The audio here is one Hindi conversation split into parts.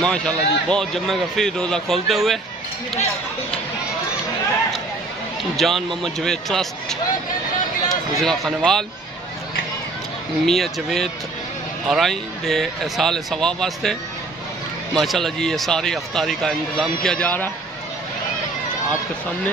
माशाल्लाह जी बहुत जम्मे गफीर रोज़ा खोलते हुए जान मोहम्मद जवेद ट्रस्ट गुजरा खानेवाल मियाँ जवेद आराई दे साल सवाब वास्ते माशाल्लाह जी ये सारी अफ्तारी का इंतज़ाम किया जा रहा है आपके सामने।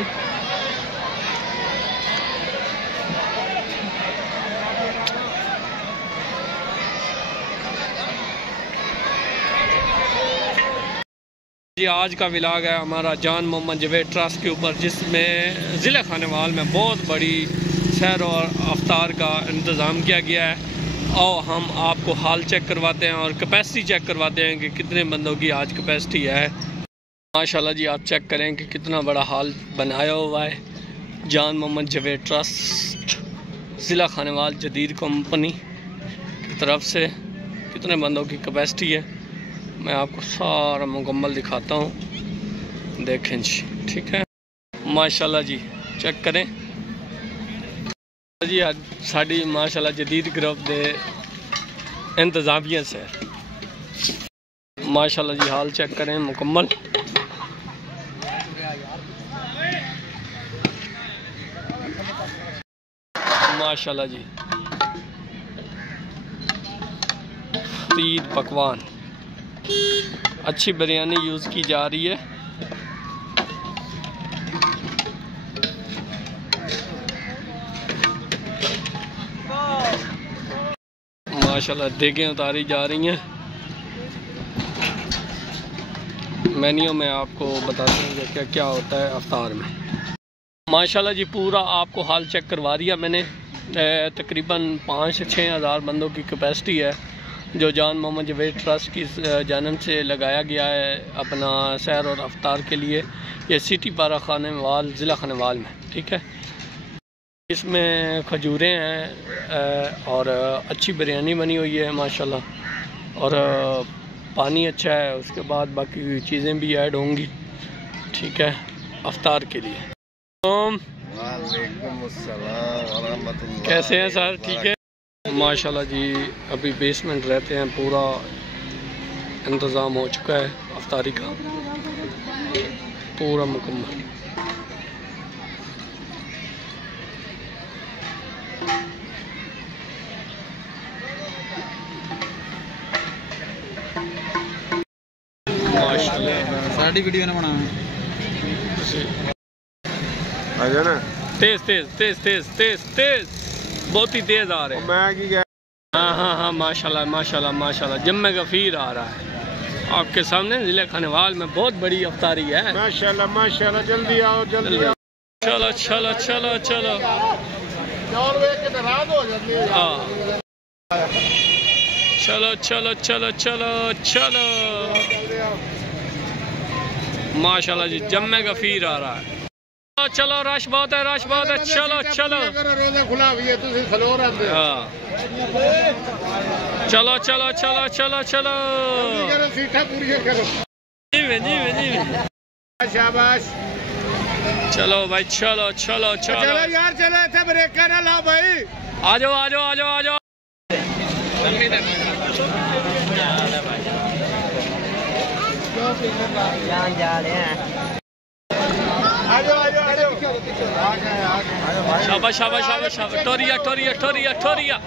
जी आज का व्लॉग है हमारा जान मोहम्मद जवेद ट्रस्ट के ऊपर, जिसमें ज़िला खानेवाल में बहुत बड़ी सैर और अफ्तार का इंतज़ाम किया गया है। और हम आपको हाल चेक करवाते हैं और कैपेसिटी चेक करवाते हैं कि कितने बंदों की आज कैपेसिटी है। माशाल्लाह जी आप चेक करें कि कितना बड़ा हाल बनाया हुआ है। जान मोहम्मद जवेद ट्रस्ट ज़िला खानेवाल जदीद कंपनी की तरफ से कितने बंदों की कैपेसिटी है मैं आपको सारा मुकम्मल दिखाता हूँ, देखें जी। ठीक है माशाल्लाह जी चेक करें जी। आज साड़ी माशाल्लाह जदीद ग्रुप दे इंतज़ामिया से माशाल्लाह जी हाल चेक करें मुकम्मल। माशाल्लाह जी तीन पकवान अच्छी बिरयानी यूज़ की जा रही है। माशाल्लाह देखें उतारी जा रही हैं। मेन्यू में आपको बता देंगे क्या क्या होता है अफ्तार में। माशाल्लाह जी पूरा आपको हाल चेक करवा दिया मैंने। तकरीबन 5 से 6 हज़ार बंदों की कैपेसिटी है जो जान मोहम्मद जवेद ट्रस्ट की जानब से लगाया गया है अपना सैर और अफ्तार के लिए। ये सिटी पारा खानेवाल ज़िला खानेवाल में। ठीक है इसमें खजूरें हैं और अच्छी बिरयानी बनी हुई है माशाल्लाह और पानी अच्छा है। उसके बाद बाकी चीज़ें भी ऐड होंगी। ठीक है अफ्तार के लिए। वालेकुम अस्सलाम व रहमतुल्लाह। कैसे हैं सर? ठीक है माशाल्लाह जी अभी बेसमेंट रहते हैं, पूरा इंतज़ाम हो चुका है अफ्तारी का पूरा मुकम्मल। माशाल्लाह साड़ी वीडियो ना बना आ जाना तेज तेज तेज तेज तेज तेज बहुत ही तेज आ रहे हैं। हाँ माशाल्लाह माशाल्लाह माशाल्लाह जम्मे गफीर आ रहा है आपके सामने। ज़िले खानेवाल में बहुत बड़ी अफ्तारी है माशाल्लाह माशाल्लाह। जल्दी आओ जल्दी आओ। चलो चलो चलो चलो चलो चलो चलो चलो चलो माशाल्लाह जी जम्मे गफीर आ रहा है। चलो रश बहुत है, रश बहुत है। चलो चलो हाँ चलो चलो चलो चलो चलो शाबाश। चलो भाई चलो चलो चलो यार चलो ऐसे ब्रेक ना लाओ भाई। आ जाओ आ जाओ आ जाओ आ जाओ। जा रहे हैं। शाबाश शाबाश शाबाश शाबाश। टोरिया टोरिया टोरिया टोरिया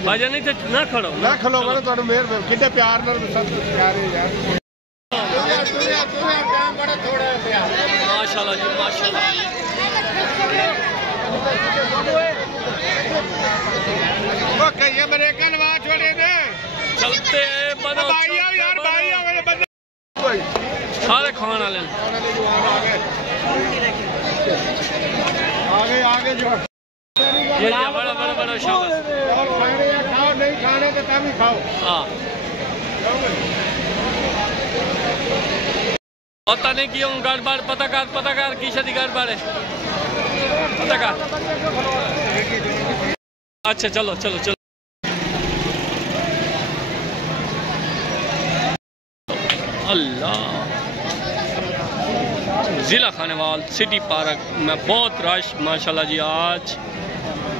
भाईजान नहीं तो ना खड़ो ना खलो मैंने तो मेहर कितने प्यार नाल सब प्यार है यार। माशाल्लाह जी माशाल्लाह। वो कहिए ब्रेक लगा छोड़े ने चलते हैं बनो भाई आओ यार भाई आओ मेरे बंदे सारे खाने वाले आगे आगे जो ये बड़ा बड़ा बड़ा शाबाश। और खाने या खाओ नहीं खाने तो तभी खाओ। हाँ पता नहीं क्यों गड़बड़ पत्रकार की शादी गड़बड़ है पत्रकार। अच्छा चलो चलो चलो अल्लाह। ज़िला खानेवाल सिटी पार्क में बहुत रश माशाल्लाह जी। आज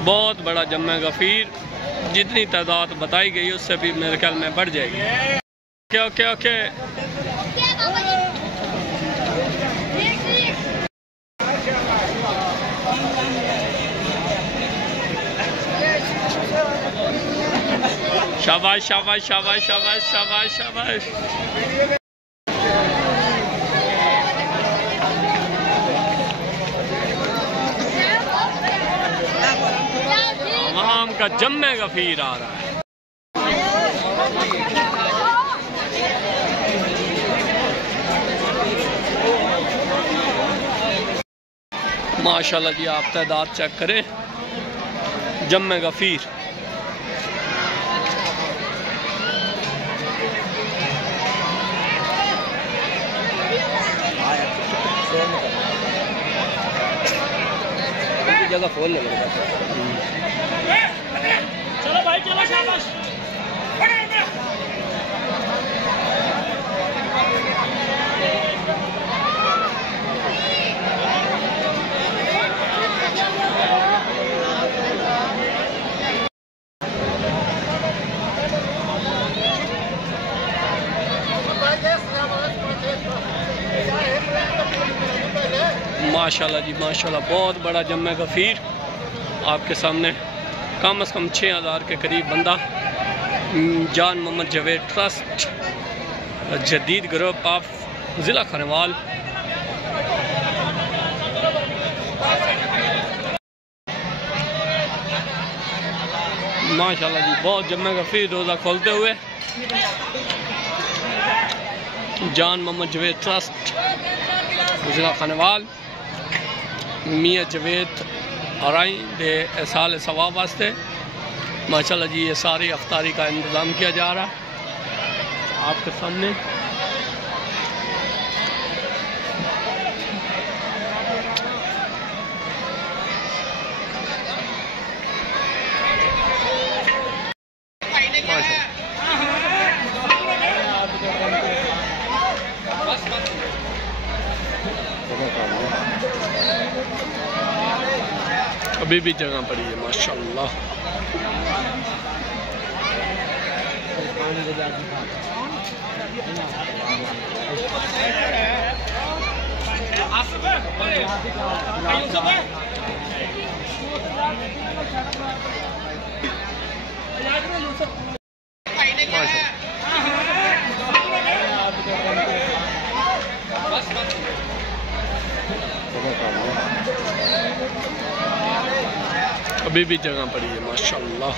बहुत बड़ा जम्मे गफीर जितनी तादाद बताई गई उससे भी मेरे ख्याल में बढ़ जाएगी। Okay okay okay. शाबाश शाबाश शाबाश शाबाश शाबाश शाबाश। आवाम का जम्मे गफीर आ रहा है। माशाल्लाह जी, आप तादाद चेक करें, जम्मे गफीर। जगह खोल ले चलो भाई चलो शाबाश। माशाल्लाह जी माशाल्लाह, बहुत बड़ा जम्मे गफीर आपके सामने। कम से कम 6000 के करीब बंदा जान मोहम्मद जवेद ट्रस्ट जदीद ग्रुप ऑफ ज़िला खानेवाल। माशाल्लाह जी, बहुत जम्मे गफीर रोज़ा खोलते हुए जान मोहम्मद जवेद ट्रस्ट ज़िला खानेवाल मियाँ जवेद आराई दे साल सवाब वास्ते माशाल्लाह जी ये सारी अफ्तारी का इंतज़ाम किया जा रहा है आपके सामने। अभी भी जगह पड़ी है माशाल्लाह। अभी भी जगह पड़ी है माशाल्लाह।